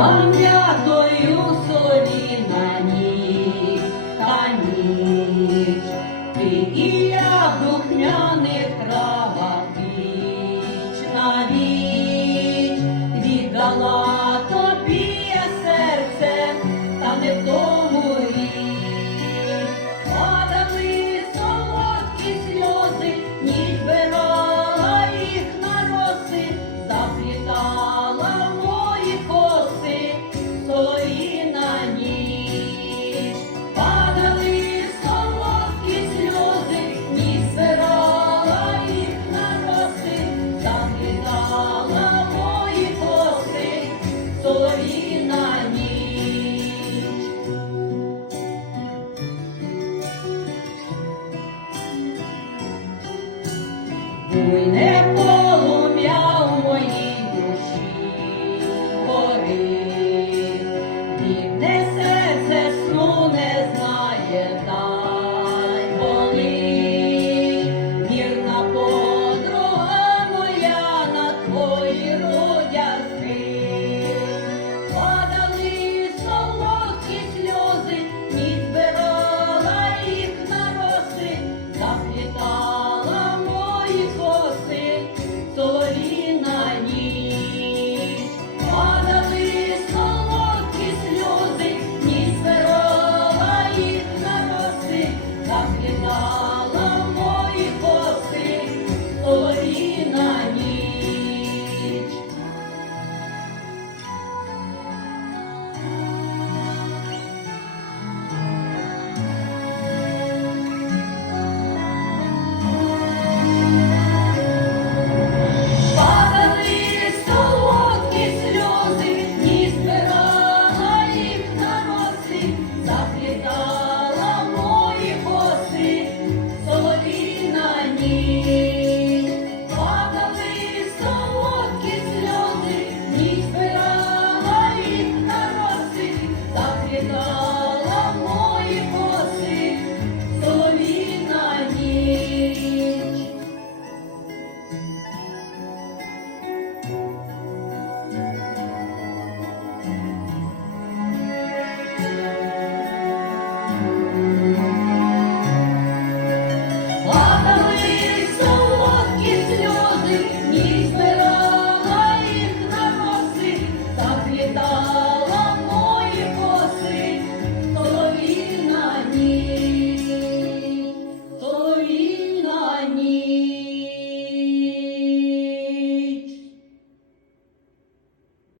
Пахла собі на ніч та ніч, ти foi, né?